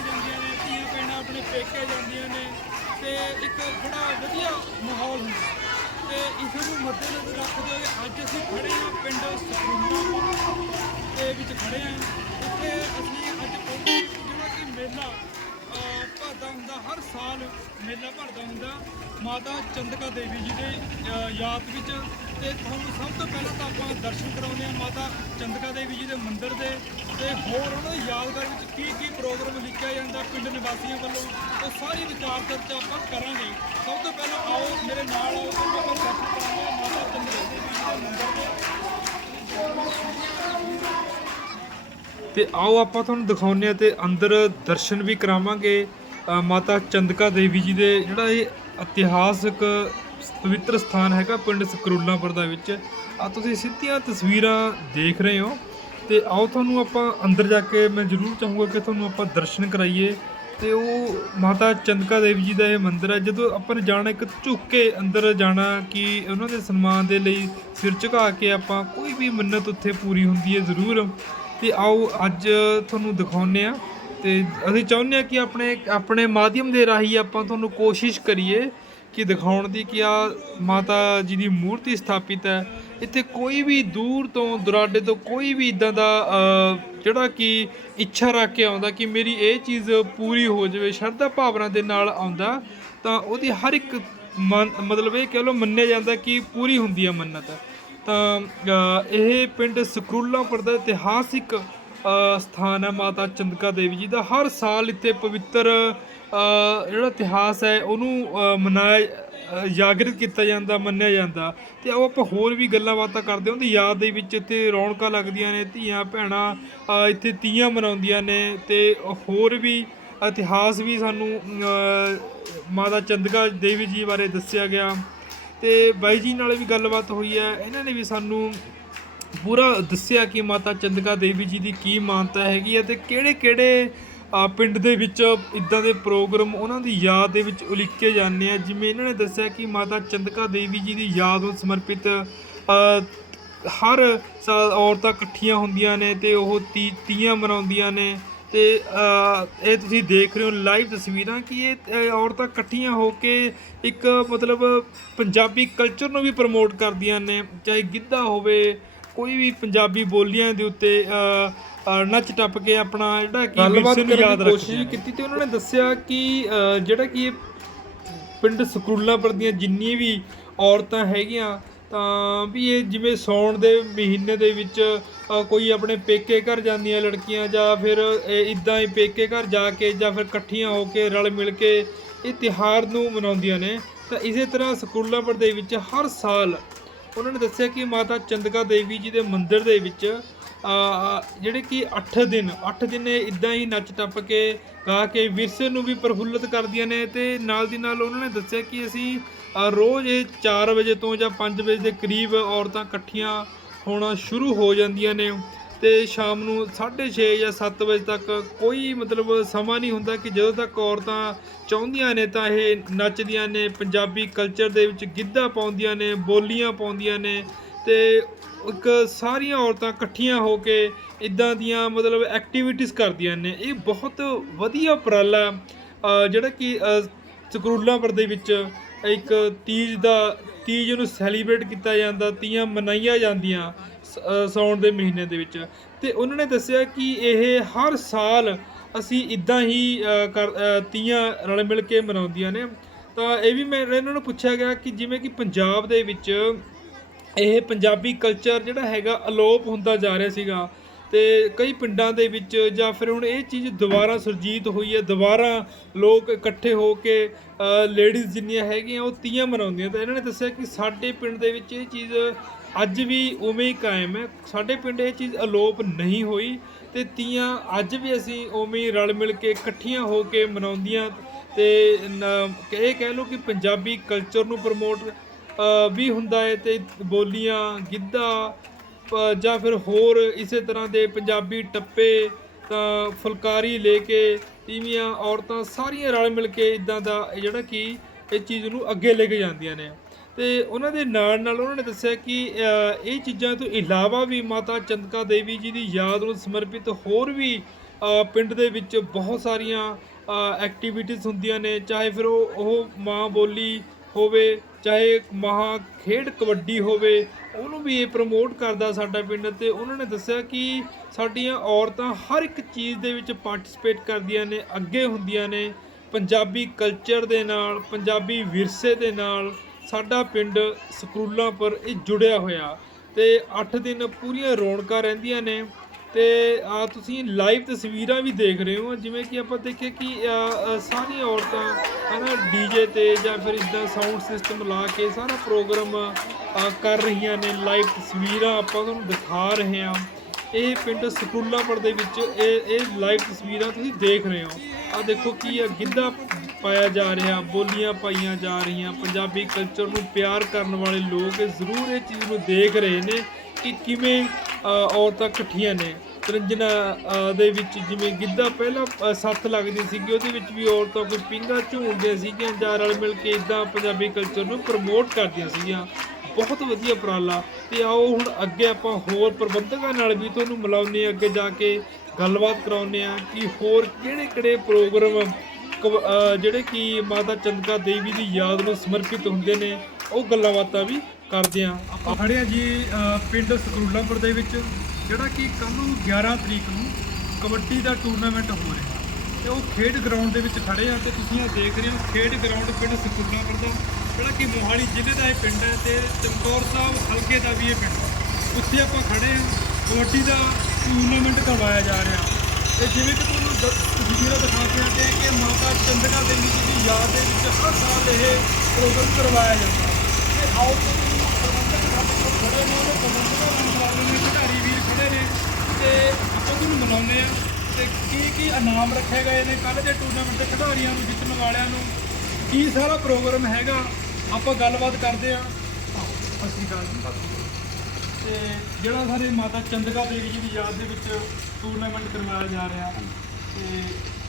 ਤੀਆਂ ਜਾਂਦੀਆਂ ਨੇ, ਧੀਆਂ ਭੈਣਾਂ ਆਪਣੇ ਪੇਕੇ ਜਾਂਦੀਆਂ ਨੇ ਤੇ ਇੱਕ ਬੜਾ ਵਧੀਆ ਮਾਹੌਲ ਹੁੰਦਾ। ਤੇ ਇਸ ਨੂੰ ਮੱਦੇਨਜ਼ਰ ਰੱਖਦੇ ਹੋਏ ਅੱਜ ਅਸੀਂ ਖੜੇ ਹਾਂ ਪਿੰਡ ਸਕੂਲਾ ਦੇ ਵਿੱਚ ਖੜੇ ਹਾਂ। ਇੱਥੇ ਅਸੀਂ ਅੱਜ ਪਹੁੰਚੇ ਜਿਹੜਾ ਕਿ ਮੇਲਾ ਭਰਦਾ ਹਰ ਸਾਲ ਮੇਲਾ ਭਰਦਾ ਹੁੰਦਾ। ਮਾਤਾ ਚੰਦਕਾ ਦੇਵੀ ਜੀ ਦੇ ਯਾਦ ਵਿੱਚ। ਤੇ ਤੁਹਾਨੂੰ ਸਭ ਤੋਂ ਪਹਿਲਾਂ ਤਾਂ ਆਪਾਂ ਦਰਸ਼ਨ ਕਰਾਉਂਦੇ ਹਾਂ ਮਾਤਾ ਚੰਦਕਾ ਦੇਵੀ ਜੀ ਦੇ ਮੰਦਿਰ ਦੇ। ਤੇ ਹੋਰ ਉਹਨਾਂ ਦੀ ਯਾਦਗਾਰ ਵਿੱਚ ਕੀ ਕੀ ਪ੍ਰੋਗਰਾਮ ਲਿਖਿਆ ਜਾਂਦਾ ਪਿੰਡ ਨਿਵਾਸੀਆਂ ਵੱਲੋਂ। ਉਹ ਸਾਰੀ ਵਿਚਾਰ ਚਰਚਾ ਆਪਾਂ ਕਰਾਂਗੇ। ਸਭ ਤੋਂ ਪਹਿਲਾਂ ਆਓ, ਮੇਰੇ ਨਾਲ ਆਓ ਤੇ ਆਪਾਂ ਦਰਸ਼ਨ ਕਰਾਂਗੇ ਮਾਤਾ ਚੰਦਕਾ ਦੇਵੀ ਜੀ ਦੇ ਮੰਦਿਰ ਦੇ। ਤੇ ਆਓ ਆਪਾਂ ਤੁਹਾਨੂੰ ਦਿਖਾਉਂਦੇ ਆ ਤੇ ਅੰਦਰ ਦਰਸ਼ਨ ਵੀ ਕਰਾਵਾਂਗੇ। ਮਾਤਾ ਚੰਦਕਾ ਦੇਵੀ ਜੀ ਦੇ ਜਿਹੜਾ ਇਹ ਇਤਿਹਾਸਕ ਪਵਿੱਤਰ ਸਥਾਨ ਹੈਗਾ ਪਿੰਡ ਸਕਰੂਲਾਂਪੁਰ ਦਾ ਵਿੱਚ। ਆ ਤੁਸੀਂ ਸਿੱਧੀਆਂ ਤਸਵੀਰਾਂ ਦੇਖ ਰਹੇ ਹੋ ਤੇ ਆਓ ਤੁਹਾਨੂੰ ਆਪਾਂ ਅੰਦਰ ਜਾ ਕੇ ਮੈਂ ਜ਼ਰੂਰ ਚਾਹੂੰਗਾ ਕਿ ਤੁਹਾਨੂੰ ਆਪਾਂ ਦਰਸ਼ਨ ਕਰਾਈਏ। ਤੇ ਉਹ ਮਾਤਾ ਚੰਦਕਾ ਦੇਵੀ ਜੀ ਦਾ ਇਹ ਮੰਦਿਰ ਹੈ। ਜਦੋਂ ਆਪਾਂ ਨੇ ਜਾਣਾ ਇੱਕ ਝੁੱਕ ਕੇ ਅੰਦਰ ਜਾਣਾ ਕਿ ਉਹਨਾਂ ਦੇ ਸਨਮਾਨ ਦੇ ਲਈ ਸਿਰ ਝੁਕਾ ਕੇ ਆਪਾਂ ਕੋਈ ਵੀ ਮੰਨਤ ਉੱਥੇ ਪੂਰੀ ਹੁੰਦੀ ਹੈ ਜ਼ਰੂਰ। ਤੇ ਆਓ ਅੱਜ ਤੁਹਾਨੂੰ ਦਿਖਾਉਂਦੇ ਆ ਤੇ ਅਸੀਂ ਚਾਹੁੰਦੇ ਹਾਂ ਕਿ ਆਪਣੇ ਆਪਣੇ ਮਾਧਿਅਮ ਦੇ ਰਾਹੀਂ ਆਪਾਂ ਤੁਹਾਨੂੰ ਕੋਸ਼ਿਸ਼ ਕਰੀਏ ਕਿ ਦਿਖਾਉਣ ਦੀ ਕਿ ਆ ਮਾਤਾ ਜੀ ਦੀ ਮੂਰਤੀ ਸਥਾਪਿਤ ਹੈ। ਇੱਥੇ ਕੋਈ ਵੀ ਦੂਰ ਤੋਂ, ਦੁਰਾਡੇ ਤੋਂ ਕੋਈ ਵੀ ਇਦਾਂ ਦਾ ਜਿਹੜਾ ਕਿ ਇੱਛਾ ਰੱਖ ਕੇ ਆਉਂਦਾ ਕਿ ਮੇਰੀ ਇਹ ਚੀਜ਼ ਪੂਰੀ ਹੋ ਜਾਵੇ, ਸ਼ਰਧਾ ਭਾਵਨਾ ਦੇ ਨਾਲ ਆਉਂਦਾ, ਤਾਂ ਉਹਦੀ ਹਰ ਇੱਕ ਮਨ- ਮਤਲਬ ਇਹ ਕਹਿ ਲਓ ਮੰਨਿਆ ਜਾਂਦਾ ਕਿ ਪੂਰੀ ਹੁੰਦੀ ਹੈ ਮੰਨਤ। ਤਾਂ ਇਹ ਪਿੰਡ ਸਕਰੂਲਾਂਪੁਰ ਦਾ ਇਤਿਹਾਸਿਕ ਸਥਾਨ ਹੈ ਮਾਤਾ ਚੰਦਕਾ ਦੇਵੀ ਜੀ ਦਾ। ਹਰ ਸਾਲ ਇੱਥੇ ਪਵਿੱਤਰ ਜਿਹੜਾ ਇਤਿਹਾਸ ਹੈ ਉਹਨੂੰ ਮਨਾਇਆ ਅ, ਜਾਗਰਿਤ ਕੀਤਾ ਜਾਂਦਾ ਮੰਨਿਆ ਜਾਂਦਾ। ਤੇ ਆਓ ਆਪਾਂ ਹੋਰ ਵੀ ਗੱਲਾਂ ਬਾਤਾਂ ਕਰਦੇ ਹਾਂ। ਉਹਦੀ ਯਾਦ ਦੇ ਵਿੱਚ ਇੱਥੇ ਰੌਣਕਾਂ ਲੱਗਦੀਆਂ ਨੇ ਧੀਆਂ ਭੈਣਾਂ ਇੱਥੇ ਤੀਆਂ ਮਨਾਉਂਦੀਆਂ ਨੇ। ਤੇ ਹੋਰ ਵੀ ਇਤਿਹਾਸ ਵੀ ਸਾਨੂੰ ਮਾਤਾ ਚੰਦਕਾ ਦੇਵੀ ਜੀ ਬਾਰੇ ਦੱਸਿਆ ਗਿਆ। ਤੇ ਬਾਈ ਜੀ ਨਾਲ ਵੀ ਗੱਲਬਾਤ ਹੋਈ ਹੈ। ਇਹਨਾਂ ਨੇ ਵੀ ਸਾਨੂੰ ਪੂਰਾ ਦੱਸਿਆ ਕਿ ਮਾਤਾ ਚੰਦਕਾ ਦੇਵੀ ਜੀ ਦੀ ਕੀ ਮਾਨਤਾ ਹੈਗੀ ਹੈ ਤੇ ਕਿਹੜੇ ਕਿਹੜੇ ਪਿੰਡ ਦੇ ਵਿੱਚ ਇਦਾਂ ਦੇ ਪ੍ਰੋਗਰਾਮ ਉਹਨਾਂ ਦੀ ਯਾਦ ਦੇ ਵਿੱਚ ਉਲੀਕੇ ਜਾਂਦੇ ਆ? ਜਿਵੇਂ ਇਹਨਾਂ ਨੇ ਦੱਸਿਆ ਕਿ ਮਾਤਾ ਚੰਦਕਾ ਦੇਵੀ ਜੀ ਦੀ ਯਾਦ ਨੂੰ ਸਮਰਪਿਤ ਹਰ ਸਾਲ ਔਰਤਾਂ ਇਕੱਠੀਆਂ ਹੁੰਦੀਆਂ ਨੇ ਤੇ ਉਹ ਤੀ, ਤੀਆਂ ਮਨਾਉਂਦੀਆਂ ਨੇ ਤੇ ਇਹ ਤੁਸੀਂ ਦੇਖ ਰਹੇ ਹੋ ਲਾਈਵ ਤਸਵੀਰਾਂ ਕਿ ਇਹ ਔਰਤਾਂ ਇਕੱਠੀਆਂ ਹੋ ਕੇ ਇੱਕ ਮਤਲਬ ਪੰਜਾਬੀ ਕਲਚਰ ਨੂੰ ਵੀ ਪ੍ਰਮੋਟ ਕਰਦੀਆਂ ਨੇ, ਚਾਹੇ ਗਿੱਧਾ ਹੋਵੇ ਕੋਈ ਵੀ ਪੰਜਾਬੀ ਬੋਲੀਆਂ ਦੇ ਉੱਤੇ ਨੱਚ ਟੱਪ ਕੇ ਆਪਣਾ ਜਿਹੜਾ ਕਿ ਵਿਰਸੇ ਨੂੰ ਯਾਦ ਕੋਸ਼ਿਸ਼ ਕੀਤੀ ਤੇ ਉਹਨਾਂ ਨੇ ਦੱਸਿਆ ਕਿ ਜਿਹੜਾ ਕਿ ਇਹ ਪਿੰਡ ਸਕਰੂਲਾਂਪੁਰ ਦੀਆਂ ਜਿੰਨੀਆਂ ਵੀ ਔਰਤਾਂ ਹੈਗੀਆਂ ਤਾਂ ਵੀ ਇਹ ਜਿਵੇਂ ਸੌਣ ਦੇ ਮਹੀਨੇ ਦੇ ਵਿੱਚ ਕੋਈ ਆਪਣੇ ਪੇਕੇ ਘਰ ਜਾਂਦੀਆਂ ਲੜਕੀਆਂ ਜਾਂ ਫਿਰ ਇਦਾਂ ਹੀ ਪੇਕੇ ਘਰ ਜਾ ਕੇ ਜਾਂ ਫਿਰ ਇਕੱਠੀਆਂ ਹੋ ਕੇ ਰਲ ਮਿਲ ਕੇ ਇਹ ਤਿਹਾਰ ਨੂੰ ਮਨਾਉਂਦੀਆਂ ਨੇ ਤਾਂ ਇਸੇ ਤਰ੍ਹਾਂ ਸਕਰੂਲਾਂਪੁਰ ਦੇ ਵਿੱਚ ਹਰ ਸਾਲ ਉਹਨਾਂ ਨੇ ਦੱਸਿਆ ਕਿ ਮਾਤਾ ਚੰਦਕਾ ਦੇਵੀ ਜੀ ਦੇ ਮੰਦਿਰ ਦੇ ਵਿੱਚ ਜਿਹੜੇ ਕਿ 8 ਦਿਨ 8 ਦਿਨ ਇਹ ਇਦਾਂ ਹੀ ਨੱਚ ਟੱਪ ਕੇ ਗਾ ਕੇ ਵਿਰਸੇ ਨੂੰ ਵੀ ਪ੍ਰਫੁੱਲਤ ਕਰਦੀਆਂ ਨੇ ਤੇ ਨਾਲ ਦੀ ਨਾਲ ਉਹਨਾਂ ਨੇ ਦੱਸਿਆ ਕਿ ਅਸੀਂ ਰੋਜ਼ ਇਹ 4 ਵਜੇ ਤੋਂ ਜਾਂ 5 ਵਜੇ ਦੇ ਕਰੀਬ ਔਰਤਾਂ ਇਕੱਠੀਆਂ ਹੋਣਾ ਸ਼ੁਰੂ ਹੋ ਜਾਂਦੀਆਂ ਨੇ। ਤੇ ਸ਼ਾਮ ਨੂੰ 6:30 ਜਾਂ 7 ਵਜੇ ਤੱਕ ਕੋਈ ਮਤਲਬ ਸਮਾਂ ਨਹੀਂ ਹੁੰਦਾ ਕਿ ਜਦੋਂ ਤੱਕ ਔਰਤਾਂ ਚਾਹੁੰਦੀਆਂ ਨੇ ਤਾਂ ਇਹ ਨੱਚਦੀਆਂ ਨੇ ਪੰਜਾਬੀ ਕਲਚਰ ਦੇ ਵਿੱਚ ਗਿੱਧਾ ਪਾਉਂਦੀਆਂ ਨੇ ਬੋਲੀਆਂ ਪਾਉਂਦੀਆਂ ਨੇ ਤੇ ਇੱਕ ਸਾਰੀਆਂ ਔਰਤਾਂ ਇਕੱਠੀਆਂ ਹੋ ਕੇ ਇਦਾਂ ਦੀਆਂ ਮਤਲਬ ਐਕਟੀਵਿਟੀਜ਼ ਕਰਦੀਆਂ ਨੇ। ਇਹ ਬਹੁਤ ਵਧੀਆ ਉਪਰਾਲਾ ਜਿਹੜਾ ਕਿ ਅ, ਸਕਰੂਲਾਂਪੁਰ ਦੇ ਵਿੱਚ ਇੱਕ ਤੀਜ ਦਾ ਤੀਜ ਨੂੰ ਸੈਲੀਬ੍ਰੇਟ ਕੀਤਾ ਜਾਂਦਾ ਤੀਆਂ ਮਨਾਈਆਂ ਜਾਂਦੀਆਂ। ਸਾਉਣ ਦੇ ਮਹੀਨੇ ਦੇ ਵਿੱਚ। ਤੇ ਉਹਨਾਂ ਨੇ ਦੱਸਿਆ ਕਿ ਇਹ ਹਰ ਸਾਲ ਅਸੀਂ ਇਦਾਂ ਹੀ ਕਰ ਤੀਆਂ ਰਲ ਮਿਲ ਕੇ ਮਨਾਉਂਦੀਆਂ ਨੇ। ਤਾਂ ਇਹ ਵੀ ਮੈਂ, ਇਹਨਾਂ ਨੂੰ ਪੁੱਛਿਆ ਗਿਆ ਕਿ ਜਿਵੇਂ ਕਿ ਪੰਜਾਬ ਦੇ ਵਿੱਚ ਇਹ ਪੰਜਾਬੀ ਕਲਚਰ ਜਿਹੜਾ ਹੈਗਾ ਅਲੋਪ ਹੁੰਦਾ ਜਾ ਰਿਹਾ ਸੀਗਾ। ਤੇ ਕਈ ਪਿੰਡਾਂ ਦੇ ਵਿੱਚ ਜਾਂ ਫਿਰ ਹੁਣ ਇਹ ਚੀਜ਼ ਦੁਬਾਰਾ ਸੁਰਜੀਤ ਹੋਈ ਹੈ, ਦੁਬਾਰਾ ਲੋਕ ਇਕੱਠੇ ਹੋ ਕੇ ਲੇਡੀਜ਼ ਜਿੰਨੀਆਂ ਹੈਗੀਆਂ ਉਹ ਤੀਆਂ ਮਨਾਉਂਦੀਆਂ। ਤਾਂ ਇਹਨਾਂ ਨੇ ਦੱਸਿਆ ਕਿ ਸਾਡੇ ਪਿੰਡ ਦੇ ਵਿੱਚ ਇਹ ਚੀਜ਼ ਅੱਜ ਵੀ ਉਵੇਂ ਹੀ ਕਾਇਮ ਹੈ। ਸਾਡੇ ਪਿੰਡ ਇਹ ਚੀਜ਼ ਅਲੋਪ ਨਹੀਂ ਹੋਈ ਤੇ ਤੀਆਂ ਅੱਜ ਵੀ ਅਸੀਂ ਉਵੇਂ ਹੀ ਰਲ ਮਿਲ ਕੇ ਇਕੱਠੀਆਂ ਹੋ ਕੇ ਮਨਾਉਂਦੀਆਂ ਤੇ ਇਹ ਕਹਿ ਲਓ ਕਿ ਪੰਜਾਬੀ ਕਲਚਰ ਨੂੰ ਪ੍ਰਮੋਟ ਵੀ ਹੁੰਦਾ ਹੈ ਤੇ ਬੋਲੀਆਂ, ਗਿੱਧਾ ਜਾਂ ਫਿਰ ਹੋਰ ਇਸੇ ਤਰ੍ਹਾਂ ਦੇ ਪੰਜਾਬੀ ਟੱਪੇ ਤਾਂ ਫੁਲਕਾਰੀ ਲੈ ਕੇ ਤੀਵੀਆਂ ਔਰਤਾਂ ਸਾਰੀਆਂ ਰਲ ਮਿਲ ਕੇ ਇਦਾਂ ਦਾ ਜਿਹੜਾ ਕਿ ਇਹ ਚੀਜ਼ ਨੂੰ ਅੱਗੇ ਲੈ ਕੇ ਜਾਂਦੀਆਂ ਨੇ। ਤੇ ਉਹਨਾਂ ਦੇ ਨਾਲ ਨਾਲ ਉਹਨਾਂ ਨੇ ਦੱਸਿਆ ਕਿ ਇਹ ਚੀਜ਼ਾਂ ਤੋਂ ਇਲਾਵਾ ਵੀ ਮਾਤਾ ਚੰਦਕਾ ਦੇਵੀ ਜੀ ਦੀ ਯਾਦ ਨੂੰ ਸਮਰਪਿਤ ਹੋਰ ਵੀ ਪਿੰਡ ਦੇ ਵਿੱਚ ਬਹੁਤ ਸਾਰੀਆਂ ਐਕਟੀਵਿਟੀਜ਼ ਹੁੰਦੀਆਂ ਨੇ, ਚਾਹੇ ਫਿਰ ਉਹ ਉਹ ਮਾਂ ਬੋਲੀ ਹੋਵੇ, ਚਾਹੇ ਮਹਾ ਖੇਡ ਕਬੱਡੀ ਹੋਵੇ, ਉਹਨੂੰ ਵੀ ਇਹ ਪ੍ਰਮੋਟ ਕਰਦਾ ਸਾਡਾ ਪਿੰਡ ਤੇ ਉਹਨਾਂ ਨੇ ਦੱਸਿਆ ਕਿ ਸਾਡੀਆਂ ਔਰਤਾਂ ਹਰ ਇੱਕ ਚੀਜ਼ ਦੇ ਵਿੱਚ ਪਾਰਟਿਸਿਪੇਟ ਕਰਦੀਆਂ ਨੇ, ਅੱਗੇ ਹੁੰਦੀਆਂ ਨੇ, ਪੰਜਾਬੀ ਕਲਚਰ ਦੇ ਨਾਲ, ਪੰਜਾਬੀ ਵਿਰਸੇ ਦੇ ਨਾਲ ਸਾਡਾ ਪਿੰਡ ਸਕੂਲਾਂ ਪਰ ਇਹ ਜੁੜਿਆ ਹੋਇਆ। ਤੇ 8 ਦਿਨ ਪੂਰੀਆਂ ਰੌਣਕਾਂ ਰਹਿੰਦੀਆਂ ਨੇ। ਤੇ ਆ ਤੁਸੀਂ ਲਾਈਵ ਤਸਵੀਰਾਂ ਵੀ ਦੇਖ ਰਹੇ ਹੋ। ਜਿਵੇਂ ਕਿ ਆਪਾਂ ਦੇਖਿਆ ਕਿ ਅ, ਅ, ਸਾਰੀਆਂ ਔਰਤਾਂ ਹਨਾ ਡੀਜੇ ਤੇ ਜਾਂ ਫਿਰ ਇਦਾਂ ਸਾਊਂਡ ਸਿਸਟਮ ਲਾ ਕੇ ਸਾਰਾ ਪ੍ਰੋਗਰਾਮ ਕਰ ਰਹੀਆਂ ਨੇ। ਲਾਈਵ ਤਸਵੀਰਾਂ ਆਪਾਂ ਤੁਹਾਨੂੰ ਦਿਖਾ ਰਹੇ ਹਾਂ। ਇਹ ਪਿੰਡ ਸਕੂਲਾਪੁਰ ਦੇ ਵਿੱਚ ਇਹ ਇਹ ਲਾਈਵ ਤਸਵੀਰਾਂ ਤੁਸੀਂ ਦੇਖ ਰਹੇ ਹੋ। ਆ ਦੇਖੋ ਕੀ ਆ ਗਿੱਧਾ ਪਾਇਆ ਜਾ ਰਿਹਾ ਬੋਲੀਆਂ ਪਾਈਆਂ ਜਾ ਰਹੀਆਂ ਪੰਜਾਬੀ ਕਲਚਰ ਨੂੰ ਪਿਆਰ ਕਰਨ ਵਾਲੇ ਲੋਕ ਇਹ ਜ਼ਰੂਰ ਇਹ ਚੀਜ਼ ਨੂੰ ਦੇਖ ਰਹੇ ਨੇ ਕਿ ਕਿਵੇਂ ਔਰਤਾਂ ਇਕੱਠੀਆਂ ਨੇ। ਤਰੰਜਨਾ ਦੇ ਵਿੱਚ ਜਿਵੇਂ ਗਿੱਧਾ ਪਹਿਲਾਂ ਅ, ਸੱਥ ਲੱਗਦੀ ਸੀਗੀ ਉਹਦੇ ਵਿੱਚ ਵੀ ਔਰਤਾਂ ਕੋਈ ਪਿੰਗਾ ਝੂਣਦੀਆਂ ਸੀਗੀਆਂ ਜਾਂ ਰਲ ਮਿਲ ਕੇ ਇਦਾਂ ਪੰਜਾਬੀ ਕਲਚਰ ਨੂੰ ਪ੍ਰਮੋਟ ਕਰਦੀਆਂ ਸੀਗੀਆਂ। ਬਹੁਤ ਵਧੀਆ ਉਪਰਾਲਾ। ਤੇ ਆਓ ਹੁਣ ਅੱਗੇ ਆਪਾਂ ਹੋਰ ਪ੍ਰਬੰਧਕਾਂ ਨਾਲ ਵੀ ਤੁਹਾਨੂੰ ਮਿਲਾਉਂਦੇ ਹਾਂ, ਅੱਗੇ ਜਾ ਕੇ ਗੱਲਬਾਤ ਕਰਾਉਂਦੇ ਆ ਕਿ ਹੋਰ ਕਿਹੜੇ ਕਿਹੜੇ ਪ੍ਰੋਗਰਾਮ, ਕਵ- ਜਿਹੜੇ ਕਿ ਮਾਤਾ ਚੰਦਕਾ ਦੇਵੀ ਦੀ ਯਾਦ ਨੂੰ ਸਮਰਪਿਤ ਹੁੰਦੇ ਨੇ, ਉਹ ਗੱਲਾਂ ਬਾਤਾਂ ਵੀ ਕਰਦੇ ਆ ਆਪਾਂ ਖੜੇ ਆ ਜੀ ਪਿੰਡ ਸਕਰੂਲਾਂਪੁਰ ਦੇ ਵਿੱਚ, ਜਿਹੜਾ ਕਿ ਕੱਲ ਨੂੰ 11 ਤਰੀਕ ਨੂੰ ਕਬੱਡੀ ਦਾ ਟੂਰਨਾਮੈਂਟ ਹੋ ਰਿਹਾ। ਤੇ ਉਹ ਖੇਡ ਗਰਾਊਂਡ ਦੇ ਵਿੱਚ ਖੜੇ ਆ ਤੇ ਤੁਸੀਂ ਇਹ ਦੇਖ ਰਹੇ ਹੋ, ਖੇਡ ਗਰਾਊਂਡ ਪਿੰਡ ਸਕਰੂਲਾਂਪੁਰ ਦਾ। ਜਿਹੜਾ ਕਿ ਮੋਹਾਲੀ ਜ਼ਿਲ੍ਹੇ ਦਾ ਇਹ ਪਿੰਡ ਹੈ ਤੇ ਚਮਕੌਰ ਸਾਹਿਬ ਹਲਕੇ ਦਾ ਵੀ ਇਹ ਪਿੰਡ ਹੈ। ਉੱਥੇ ਆਪਾਂ ਖੜੇ ਹਾਂ, ਕਬੱਡੀ ਦਾ ਟੂਰਨਾਮੈਂਟ ਕਰਵਾਇਆ ਜਾ ਰਿਹਾ। ਤੇ ਜਿਵੇਂ ਕਿ ਤੁਹਾਨੂੰ ਦ- ਤਸਵੀਰਾਂ ਦਿਖਾ ਕੇ ਹਟੇ ਹਾਂ ਕਿ ਮਾਤਾ ਚੰਦਕਾ ਦੇਵੀ ਜੀ ਦੀ ਯਾਦ ਦੇ ਵਿੱਚ ਹਰ ਸਾਲ ਇਹ ਪ੍ਰੋਗਰਾਮ ਕਰਵਾਇਆ ਜਾਂਦਾ ਤੇ ਆਓ ਤੁਹਾਨੂੰ ਪ੍ਰਬੰਧਕ ਸਾਡੇ ਕੋਲ ਖੜੇ ਨੇ ਉਹਦੇ ਪ੍ਰਬੰਧਕਾਂ ਨੂੰ ਮਿਲਾਉਂਦੇ ਨੇ ਖਿਡਾਰੀ ਵੀਰ ਖੜੇ ਨੇ। ਤੇ ਆਪਾਂ ਤੁਹਾਨੂੰ ਮਿਲਾਉਂਦੇ ਆ ਤੇ ਕੀ ਕੀ ਇਨਾਮ ਰੱਖੇ ਗਏ ਨੇ ਕੱਲ ਦੇ ਟੂਰਨਾਮੈਂਟ ਦੇ ਖਿਡਾਰੀਆਂ ਨੂੰ, ਜਿੱਤਣ ਵਾਲਿਆਂ ਨੂੰ, ਕੀ ਸਾਰਾ ਪ੍ਰੋਗਰਾਮ ਹੈਗਾ? ਆਪਾਂ ਗੱਲਬਾਤ ਕਰਦੇ ਆ ਸਤਿ ਸ਼੍ਰੀ ਅਕਾਲ ਜੀ। ਤੇ ਜਿਹੜਾ ਸਾਡੇ ਮਾਤਾ ਚੰਦਕਾ ਦੇਵੀ ਜੀ ਦੀ ਯਾਦ ਦੇ ਵਿੱਚ ਟੂਰਨਾਮੈਂਟ ਕਰਵਾਇਆ ਜਾ ਰਿਹਾ। ਤੇ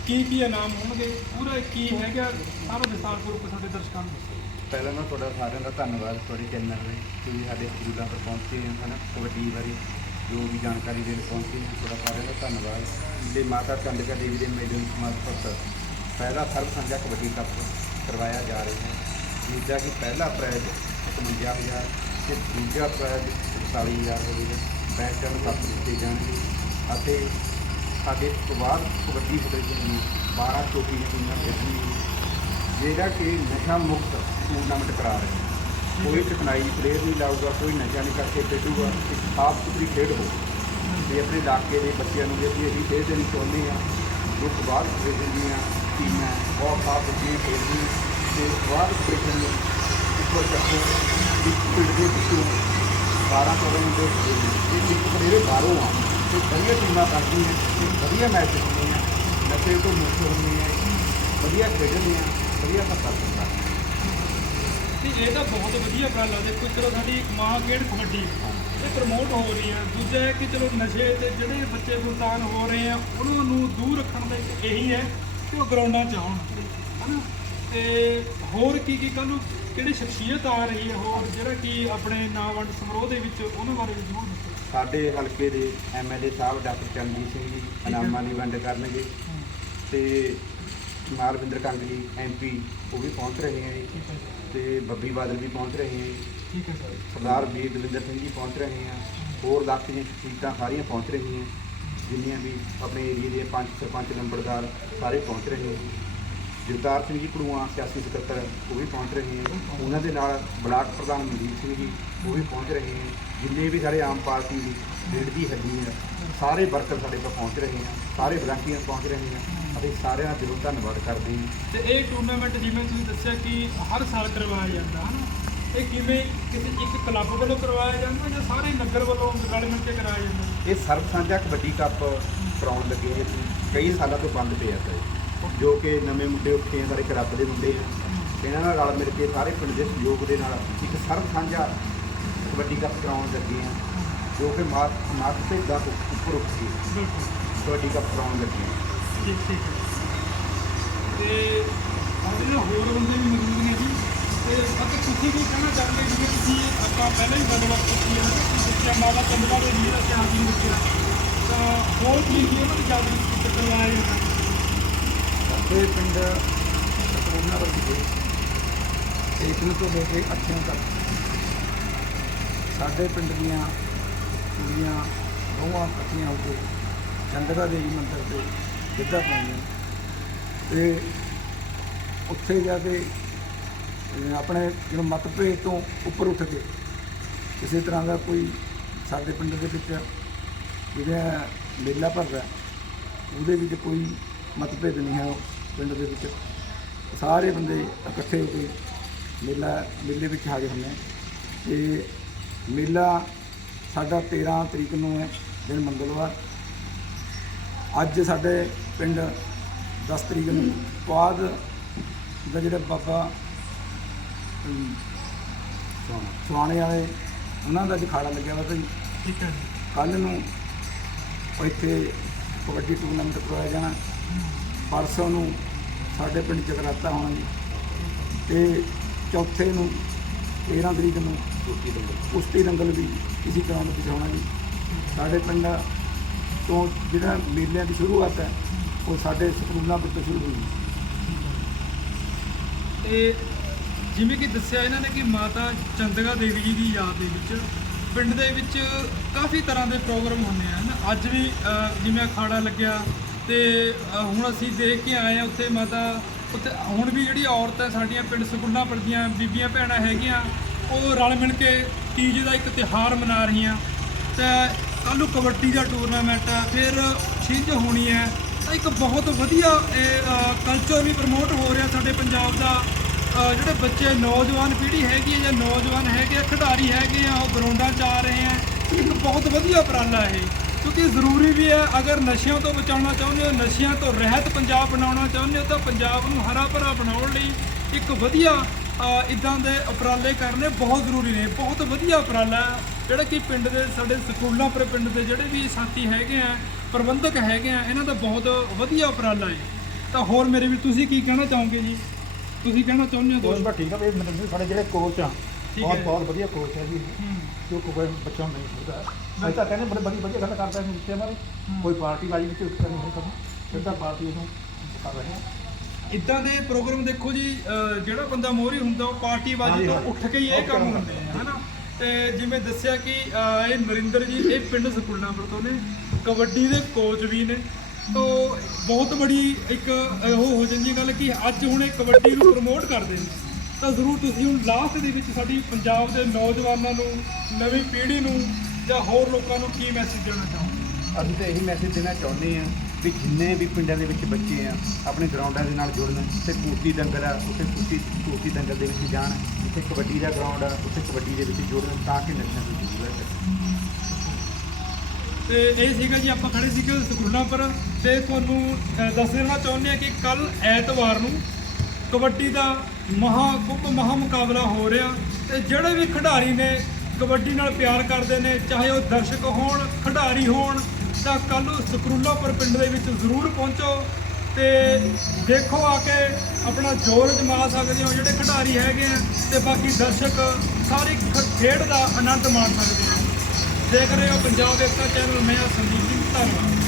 ਕੀ ਕੀ ਇਨਾਮ ਹੋਣਗੇ? ਪੂਰਾ ਕੀ ਹੈਗਾ? ਸਾਰਾ ਵਿਸਤਾਰਪੂਰਵਕ ਸਾਡੇ ਦਰਸ਼ਕਾਂ ਨੂੰ ਦੱਸੋ। ਪਹਿਲਾਂ ਤਾਂ ਤੁਹਾਡਾ ਸਾਰਿਆਂ ਦਾ ਧੰਨਵਾਦ, ਤੁਹਾਡੇ ਚੈਨਲ ਲਈ ਤੁਸੀਂ ਸਾਡੇ ਸਕੂਲਾਂ ਪਰ ਪਹੁੰਚੇ ਹੋ ਹਨਾ। ਕਬੱਡੀ ਬਾਰੇ ਜੋ ਵੀ ਜਾਣਕਾਰੀ ਦੇਣ ਪਹੁੰਚੇ ਹੋ, ਤੁਹਾਡਾ ਸਾਰਿਆਂ ਦਾ ਧੰਨਵਾਦ। ਤੇ ਮਾਤਾ ਚੰਦਕਾ ਦੇਵੀ ਦੇ ਮੇਲੇ ਨੂੰ ਸਮਰਪਿਤ ਪਹਿਲਾ ਸਰਬ ਸਾਂਝਾ ਕਬੱਡੀ ਕੱਪ ਕਰਵਾਇਆ ਜਾ ਰਿਹਾ ਹੈ। ਜਿੱਦਾਂ ਕਿ ਪਹਿਲਾ ਪ੍ਰਾਈਜ਼ 51000 ਤੇ ਦੂਜਾ ਪ੍ਰਾਈਜ਼ 47000 ਹੋਵੇਗਾ ਬੈਚਾਂ ਨੂੰ ਕੱਪ ਦਿੱਤੇ ਜਾਣਗੇ। ਅਤੇ ਸਾਡੇ ਤੋਂ ਬਾਅਦ ਕਬੱਡੀ ਫੈਡਰੇਸ਼ਨ ਨੂੰ 12 ਚੋਟੀ ਟੀਮਾਂ ਖੇਡਣਗੀਆਂ ਜਿਹੜਾ ਕਿ ਨਸ਼ਾ ਮੁਕਤ ਟੂਰਨਾਮੈਂਟ ਕਰਾ ਰਹੇ ਨੇ। ਕੋਈ ਕਠਿਨਾਈ ਪਲੇਅਰ ਨਹੀਂ ਲਾਊਗਾ, ਕੋਈ ਨਸ਼ਾ ਨਹੀਂ ਕਰਕੇ ਖੇਡੂਗਾ। ਇੱਕ ਸਾਫ਼ ਸੁਥਰੀ ਖੇਡ ਹੋ ਤੇ ਆਪਣੇ ਇਲਾਕੇ ਦੇ ਬੱਚਿਆਂ ਨੂੰ ਵੀ ਅਸੀਂ ਇਹੀ ਖੇਡ ਦੇਣੀ ਚਾਹੁੰਦੇ ਹਾਂ। ਜੋ ਬਾਹਰ ਫੈਡਰੇਸ਼ਨ ਦੀਆਂ ਟੀਮਾਂ ਬਹੁਤ ਸਾਫ਼ ਸੁਥਰੀਆਂ ਖੇਡਦੀਆਂ ਤੇ ਬਾਹਰ ਫੈਡਰੇਸ਼ਨ ਨੂੰ ਉੱਪਰ ਚੱਕੋ ਇੱਕ ਪਿੰਡ ਦੇ ਵਿੱਚੋਂ 12 ਕਰੋੜ ਦੇ ਇਹ ਇੱਕ ਪਲੇਅਰ ਬਾਹਰੋਂ ਆ ਤੇ ਵਧੀਆ ਟੀਮਾਂ ਕਰਦੀਆਂ ਤੇ ਵਧੀਆ ਮੈਚ ਹੁੰਦੇ ਆ ਨਸ਼ੇ ਤੋਂ ਮੁਕਤ ਹੁੰਦੇ ਆ ਵਧੀਆ ਖੇਡਦੇ ਆ ਵਧੀਆ ਭੱਤਾ ਹੁੰਦਾ ਤੇ ਇਹ ਤਾਂ ਬਹੁਤ ਵਧੀਆ ਗੱਲ ਆ, ਦੇਖੋ ਚਲੋ ਸਾਡੀ ਇੱਕ ਮਾਂ ਖੇਡ ਕਬੱਡੀ ਇਹ ਪ੍ਰਮੋਟ ਹੋ ਰਹੀ ਹੈ ਦੂਜਾ ਹੈ ਕਿ ਚਲੋ ਨਸ਼ੇ ਤੇ ਜਿਹੜੇ ਬੱਚੇ ਮੁਲਤਾਨ ਹੋ ਰਹੇ ਆ, ਉਹਨਾਂ ਨੂੰ ਦੂਰ ਰੱਖਣ ਦਾ ਇੱਕ ਇਹੀ ਹੈ ਕਿ ਉਹ ਗਰਾਊਂਡਾਂ 'ਚ ਆਉਣ। ਹਨਾ? ਤੇ ਹੋਰ ਕੀ ਕੀ ਕੱਲ੍ਹ ਨੂੰ ਕਿਹੜੀ ਸ਼ਖਸੀਅਤ ਆ ਰਹੀ ਹੈ ਹੋਰ ਜਿਹੜਾ ਕਿ ਆਪਣੇ ਨਾਂ ਵੰਡ ਸਮਾਰੋਹ ਦੇ ਵਿੱਚ ਉਹਨਾਂ ਬਾਰੇ ਵੀ ਜ਼ਰੂਰ ਦੱਸੋ। ਸਾਡੇ ਹਲਕੇ ਦੇ ਐਮਐਲਏ ਸਾਹਿਬ ਡਾਕਟਰ ਚਰਨਜੀਤ ਸਿੰਘ ਜੀ ਇਨਾਮਾਂ ਦੀ ਵੰਡ ਕਰਨਗੇ। ਤੇ ਮਾਲਵਿੰਦਰ ਕੰਗ ਜੀ ਐਮਪੀ ਉਹ ਵੀ ਪਹੁੰਚ ਰਹੇ ਹੈ। ਜੀ ਹੈ ਤੇ ਬੱਬੀ ਬਾਦਲ ਵੀ ਪਹੁੰਚ ਰਹੇ ਹੈ। ਠੀਕ ਹੈ ਸਰ। ਸਰਦਾਰ ਵੀਰ ਦਵਿੰਦਰ ਸਿੰਘ ਜੀ ਪਹੁੰਚ ਰਹੇ ਆ ਹੋਰ ਇਲਾਕੇ ਦੀਆਂ ਸ਼ਖਸੀਅਤਾਂ ਸਾਰੀਆਂ ਪਹੁੰਚ ਰਹੀਆਂ। ਜਿੰਨੀਆਂ ਵੀ ਆਪਣੇ ਏਰੀਏ ਦੇ ਪੰਜ ਸਰਪੰਚ ਨੰਬਰਦਾਰ ਸਾਰੇ ਪਹੁੰਚ ਰਹੇ ਆ ਜਗਤਾਰ ਸਿੰਘ ਜੀ ਕੜੂਆ ਸਿਆਸੀ ਸਕੱਤਰ ਉਹ ਵੀ ਪਹੁੰਚ ਰਹੇ ਆ ਉਹਨਾਂ ਦੇ ਨਾਲ ਬਲਾਕ ਪ੍ਰਧਾਨ ਮਨਜੀਤ ਸਿੰਘ ਜੀ ਉਹ ਵੀ ਪਹੁੰਚ ਰਹੇ ਆ ਜਿੰਨੇ ਵੀ ਸਾਡੇ ਆਮ ਪਾਰਟੀ ਦੀ ਲੀਡ ਦੀ ਹੱਡੀ ਆ ਸਾਰੇ ਵਰਕਰ ਸਾਡੇ ਕੋਲ ਪਹੁੰਚ ਰਹੇ ਆ ਸਾਰੇ ਵਲੰਟੀਅਰ ਪਹੁੰਚ ਰਹੇ ਆ ਅਸੀਂ ਸਾਰਿਆਂ ਦਾ ਦਿਲੋਂ ਧੰਨਵਾਦ ਕਰਦੇ ਹਾਂ। ਤੇ ਇਹ ਟੂਰਨਾਮੈਂਟ ਜਿਵੇਂ ਤੁਸੀਂ ਦੱਸਿਆ ਕਿ ਹਰ ਸਾਲ ਕਰਵਾਇਆ ਜਾਂਦਾ ਹੈ ਨਾ ਇਹ ਕਿਵੇਂ ਕਿਸੇ ਇੱਕ ਕਲੱਬ ਵੱਲੋਂ ਕਰਵਾਇਆ ਜਾਂਦਾ ਜਾਂ ਸਾਰੇ ਨਗਰ ਵੱਲੋਂ ਰਲ ਮਿਲ ਕੇ ਕਰਾਇਆ ਜਾਂਦਾ? ਇਹ ਸਰਬ ਸਾਂਝਾ ਕਬੱਡੀ ਕੱਪ ਕਰਾਉਣ ਲੱਗੇ ਹਾਂ ਕਈ ਸਾਲਾਂ ਤੋਂ ਬੰਦ ਪਿਆ ਤਾ ਇਹ ਜੋ ਕਿ ਨਵੇਂ ਮੁੰਡੇ ਉੱਠੇ ਆ ਸਾਰੇ ਕਲੱਬ ਦੇ ਮੁੰਡੇ ਆ। ਇਹਨਾਂ ਨਾਲ ਰਲ ਮਿਲ ਕੇ ਸਾਰੇ ਪਿੰਡ ਦੇ ਸਹਿਯੋਗ ਦੇ ਨਾਲ ਇੱਕ ਸਰਬ ਸਾਂਝਾ ਕਬੱਡੀ ਕੱਪ ਕਰਾਉਣ ਲੱਗੇ ਆ ਜੋ ਕਿ ਮਾਤ ਮਾਤ ਤੇ ਦਾ ਉੱਪਰ ਉੱਠ ਕੇ ਬਿਲਕੁਲ। ਕਬੱਡੀ ਕੱਪ ਕਰਾਉਣ ਲੱਗੇ ਠੀਕ ਠੀਕ। ਤੇ ਨਾਲ ਹੋਰ ਬੰਦੇ ਵੀ ਮੌਜੂਦ ਨੇ ਜੀ। ਤੇ ਅਗਰ ਤੁਸੀਂ ਕੀ ਕਹਿਣਾ ਚਾਹੁੰਦੇ ਜਿਵੇਂ ਤੁਸੀਂ ਆਪਾਂ ਪਹਿਲਾਂ ਹੀ ਗੱਲਬਾਤ ਕੀਤੀ ਹੈ ਕਿ ਬੱਚਾ ਮਾਲਾ ਚੰਦਵਾ ਦੇ ਵੀਰ ਦਾ ਧਿਆਨ ਨਹੀਂ ਰੱਖਿਆ। ਤਾਂ ਹੋਰ ਕੀ ਕੀ ਉਹਨਾਂ ਦੀ ਜਾਗਰੂਕਤਾ ਕਰਵਾਇਆ ਜਾਂਦਾ ਸਾਡੇ ਪਿੰਡ ਕਰੋਨਾ ਵਰਗੇ ਏਕਨ ਤੋਂ ਲੈ ਕੇ ਅੱਠਵੇਂ ਤੱਕ। ਸਾਡੇ ਪਿੰਡ ਦੀਆਂ ਕੁੜੀਆਂ ਦੋਵਾਂ ਇਕੱਠੀਆਂ ਹੋ ਕੇ ਚੰਦਰਾ ਦੇਵੀ ਮੰਦਿਰ ਤੇ ਗਿੱਧਾ ਪਾਉਂਦੀਆਂ। ਤੇ ਉੱਥੇ ਜਾ ਕੇ ਆਪਣੇ ਜਿਹੜਾ ਮਤਭੇਦ ਤੋਂ ਉੱਪਰ ਉੱਠ ਕੇ ਕਿਸੇ ਤਰ੍ਹਾਂ ਦਾ ਕੋਈ ਸਾਡੇ ਪਿੰਡ ਦੇ ਵਿੱਚ ਜਿਹੜਾ ਮੇਲਾ ਭਰਦਾ, ਉਹਦੇ ਵਿੱਚ ਕੋਈ ਮਤਭੇਦ ਨਹੀਂ ਹੈ। ਪਿੰਡ ਦੇ ਵਿੱਚ ਸਾਰੇ ਬੰਦੇ ਇਕੱਠੇ ਹੋ ਕੇ ਮੇਲਾ ਮੇਲੇ ਵਿੱਚ ਹਾਜ਼ਰ ਹੁੰਦੇ ਆ। ਤੇ ਮੇਲਾ ਸਾਡਾ 13 ਤਰੀਕ ਨੂੰ ਹੈ ਦਿਨ ਮੰਗਲਵਾਰ। ਅੱਜ ਸਾਡੇ ਪਿੰਡ 10 ਤਰੀਕ ਨੂੰ ਬਾਅਦ ਦਾ ਜਿਹੜਾ ਬਾਬਾ ਸੁਆਣੇ ਵਾਲੇ ਉਹਨਾਂ ਦਾ ਅਖਾੜਾ ਲੱਗਿਆ ਵਾ ਭਾਈ। ਠੀਕ ਹੈ ਕੱਲ ਨੂੰ ਇੱਥੇ ਕਬੱਡੀ ਟੂਰਨਾਮੈਂਟ ਕਰਵਾਇਆ ਜਾਣਾ। ਪਰਸੋਂ ਨੂੰ ਸਾਡੇ ਪਿੰਡ ਜਗਰਾਤਾ ਹੋਣਾ ਜੀ। ਤੇ ਚੌਥੇ ਨੂੰ 13 ਤਰੀਕ ਨੂੰ ਕੁਸ਼ਤੀ ਦੰਗਲ ਵੀ ਇਸੇ ਤਰ੍ਹਾਂ ਵਿੱਚ ਹੋਣਾ ਜੀ। ਸਾਡੇ ਪਿੰਡ ਤੋਂ ਜਿਹੜਾ ਮੇਲਿਆਂ ਦੀ ਸ਼ੁਰੂਆਤ ਹੈ, ਉਹ ਸਾਡੇ ਸਕੂਲਾਂ ਵਿੱਚ ਸ਼ੁਰੂ ਹੋਈ ਤੇ ਜਿਵੇਂ ਕਿ ਦੱਸਿਆ ਇਹਨਾਂ ਨੇ ਕਿ ਮਾਤਾ ਚੰਦਗਾ ਦੇਵੀ ਜੀ ਦੀ ਯਾਦ ਦੇ ਵਿੱਚ ਪਿੰਡ ਦੇ ਵਿੱਚ ਕਾਫੀ ਤਰ੍ਹਾਂ ਦੇ ਪ੍ਰੋਗਰਾਮ ਹੁੰਦੇ ਆ ਨਾ ਅੱਜ ਵੀ ਜਿਵੇਂ ਅਖਾੜਾ ਲੱਗਿਆ ਤੇ ਹੁਣ ਅਸੀਂ ਦੇਖ ਕੇ ਆਏ ਆ ਉੱਥੇ ਮਾਤਾ, ਉੱਥੇ ਹੁਣ ਵੀ ਜਿਹੜੀ ਔਰਤਾਂ ਸਾਡੀਆਂ ਪਿੰਡ ਸਕੂਲਾਂ ਪੜਦੀਆਂ ਬੀਬੀਆਂ ਭੈਣਾਂ ਹੈਗੀਆਂ, ਉਹ ਰਲ ਮਿਲ ਕੇ ਤੀਜ ਦਾ ਇੱਕ ਤਿਹਾਰ ਮਨਾ ਰਹੀਆਂ। ਤੇ ਕੱਲ੍ਹ ਨੂੰ ਕਬੱਡੀ ਦਾ ਟੂਰਨਾਮੈਂਟ ਹੈ, ਫਿਰ ਛਿੰਝ ਹੋਣੀ ਹੈ। ਤਾਂ ਇੱਕ ਬਹੁਤ ਵਧੀਆ, ਇਹ ਕਲਚਰ ਵੀ ਪ੍ਰਮੋਟ ਹੋ ਰਿਹਾ ਸਾਡੇ ਪੰਜਾਬ ਦਾ। ਜਿਹੜੇ ਬੱਚੇ, ਨੌਜਵਾਨ ਪੀੜ੍ਹੀ ਹੈਗੀ ਹੈ ਜਾਂ ਨੌਜਵਾਨ ਹੈਗੇ ਆ, ਖਿਡਾਰੀ ਹੈਗੇ ਆ, ਉਹ ਗਰਾਊਂਡਾਂ 'ਚ ਆ ਰਹੇ ਆ ਇੱਕ ਬਹੁਤ ਵਧੀਆ ਉਪਰਾਲਾ ਇਹ। ਕਿਉਂਕਿ ਜ਼ਰੂਰੀ ਵੀ ਹੈ ਅਗਰ ਨਸ਼ਿਆਂ ਤੋਂ ਬਚਾਉਣਾ ਚਾਹੁੰਦੇ ਹੋ ਨਸ਼ਿਆਂ ਤੋਂ ਰਹਿਤ ਪੰਜਾਬ ਬਣਾਉਣਾ ਚਾਹੁੰਦੇ ਹੋ ਤਾਂ ਪੰਜਾਬ ਨੂੰ ਹਰਾ ਭਰਾ ਬਣਾਉਣ ਲਈ ਇੱਕ ਵਧੀਆ ਇਦਾਂ ਦੇ ਉਪਰਾਲੇ ਕਰਨੇ ਬਹੁਤ ਜ਼ਰੂਰੀ ਨੇ। ਬਹੁਤ ਵਧੀਆ ਉਪਰਾਲਾ ਜਿਹੜਾ ਕਿ ਪਿੰਡ ਦੇ ਸਾਡੇ ਸਕੂਲਾਂ ਪਰ ਪਿੰਡ ਦੇ ਜਿਹੜੇ ਵੀ ਸਾਥੀ ਹੈਗੇ ਆ ਪ੍ਰਬੰਧਕ ਹੈਗੇ ਆ ਇਹਨਾਂ ਦਾ ਬਹੁਤ ਵਧੀਆ ਉਪਰਾਲਾ ਹੈ। ਤਾਂ ਹੋਰ ਮੇਰੇ ਵੀ ਤੁਸੀਂ ਕੀ ਕਹਿਣਾ ਚਾਹੋਗੇ ਜੀ? ਤੁਸੀਂ ਕਹਿਣਾ ਚਾਹੁੰਦੇ ਹੋ ਦੋਸਤ? ਬਾ ਠੀਕ ਆ ਵੀ ਮਤਲਬ ਸਾਡੇ ਜਿਹੜੇ ਕੋਚ ਆ ਬਹੁਤ। ਬਹੁਤ ਵਧੀਆ ਕੋਚ ਹੈ ਜੀ। ਜੋ ਕੋਈ ਬੱਚਾ ਨਹੀਂ ਸਕਦਾ ਮੈਂ ਤਾਂ ਕਹਿੰਦੇ ਬੜੇ ਬੜੀ ਵਧੀਆ ਗੱਲ ਕਰਦਾ ਹੈ ਬੱਚੇ ਬਾਰੇ ਕੋਈ ਪਾਰਟੀ ਵਾਲੀ ਵਿੱਚ ਉੱਠ ਨਹੀਂ ਹੈ ਕਦੇ ਸਿੱਧਾ ਪਾਰਟੀ ਨੂੰ ਕਰ ਰਹੇ ਹਾਂ ਇਦਾਂ ਦੇ ਪ੍ਰੋਗਰਾਮ ਦੇਖੋ ਜੀ ਅਹ ਜਿਹੜਾ ਬੰਦਾ ਮੋਹਰੀ ਹੁੰਦਾ ਉਹ ਪਾਰਟੀਬਾਜ਼ੀ ਤੋਂ। ਉੱਠ ਕੇ ਹੀ ਇਹ ਕੰਮ ਹੁੰਦੇ ਆ ਹਨਾ? ਤੇ ਜਿਵੇਂ ਦੱਸਿਆ ਕਿ ਅਹ ਇਹ ਨਰਿੰਦਰ ਜੀ ਇਹ ਪਿੰਡ ਸਕੂਲਾਂ ਪਰ ਤੋਂ ਨੇ ਕਬੱਡੀ ਦੇ ਕੋਚ ਵੀ ਨੇ। ਤੋ ਬਹੁਤ ਬੜੀ ਇੱਕ ਉਹ ਹੋ ਜਾਂਦੀ ਹੈ ਗੱਲ ਕਿ ਅੱਜ ਹੁਣ ਇਹ ਕਬੱਡੀ ਨੂੰ ਪ੍ਰਮੋਟ ਕਰਦੇ ਨੇ। ਤਾਂ ਜ਼ਰੂਰ ਤੁਸੀਂ ਹੁਣ ਲਾਸਟ ਦੇ ਵਿੱਚ ਸਾਡੀ ਪੰਜਾਬ ਦੇ ਨੌਜਵਾਨਾਂ ਨੂੰ ਨਵੀਂ ਪੀੜ੍ਹੀ ਨੂੰ ਜਾਂ ਹੋਰ ਲੋਕਾਂ ਨੂੰ ਕੀ ਮੈਸੇਜ ਦੇਣਾ ਚਾਹੋਗੇ? ਅਸੀਂ ਤਾਂ ਇਹੀ ਮੈਸੇਜ ਦੇਣਾ ਚਾਹੁੰਦੇ ਹਾਂ ਵੀ ਜਿੰਨੇ ਵੀ ਪਿੰਡਾਂ ਦੇ ਵਿੱਚ ਬੱਚੇ ਆ ਆਪਣੇ ਗਰਾਊਂਡਾਂ ਦੇ ਨਾਲ ਜੁੜਨ ਤੇ ਕੁਸ਼ਤੀ ਦੰਗਲ ਆ ਉੱਥੇ ਕੁਸ਼ਤੀ ਕੁਸ਼ਤੀ ਦੰਗਲ ਦੇ ਵਿੱਚ ਜਾਣ ਜਿੱਥੇ ਕਬੱਡੀ ਦਾ ਗਰਾਊਂਡ ਆ ਉੱਥੇ ਕਬੱਡੀ ਦੇ ਵਿੱਚ ਜੁੜਨ ਤਾਂ ਕਿ ਨਸ਼ਿਆਂ ਤੋਂ ਦੂਰ ਰਹਿ ਸਕਣ ਤੇ ਇਹ ਸੀਗਾ ਜੀ ਆਪਾਂ ਖੜੇ ਸੀਗੇ ਸਕੂਲਾਂ ਪਰ ਤੇ ਤੁਹਾਨੂੰ ਅਹ, ਦੱਸ ਦੇਣਾ ਚਾਹੁੰਦੇ ਆ ਕਿ ਕੱਲ ਐਤਵਾਰ ਨੂੰ ਕਬੱਡੀ ਦਾ ਮਹਾ ਕੁੱਪ ਮਹਾ ਮੁਕਾਬਲਾ ਹੋ ਰਿਹਾ ਤੇ ਜਿਹੜੇ ਵੀ ਖਿਡਾਰੀ ਨੇ ਕਬੱਡੀ ਨਾਲ ਪਿਆਰ ਕਰਦੇ ਨੇ, ਚਾਹੇ ਉਹ ਦਰਸ਼ਕ ਹੋਣ, ਖਿਡਾਰੀ ਹੋਣ, ਤਾਂ ਕੱਲ ਨੂੰ ਸਕਰੂਲਾਪੁਰ ਪਿੰਡ ਦੇ ਵਿੱਚ ਜ਼ਰੂਰ ਪਹੁੰਚੋ ਤੇ ਦੇਖੋ ਆ ਕੇ ਆਪਣਾ ਜ਼ੋਰ ਜਮਾ ਸਕਦੇ ਹੋ, ਜਿਹੜੇ ਖਿਡਾਰੀ ਹੈਗੇ ਆ ਤੇ ਬਾਕੀ ਦਰਸ਼ਕ ਸਾਰੀ ਖੇਡ ਦਾ ਆਨੰਦ ਮਾਣ ਸਕਦੇ ਆ ਦੇਖ ਰਹੇ ਹੋ ਪੰਜਾਬ ਏਕਤਾ ਚੈਨਲ, ਮੈਂ ਸੰਦੀਪ ਸਿੰਘ ਧੰਨਵਾਦ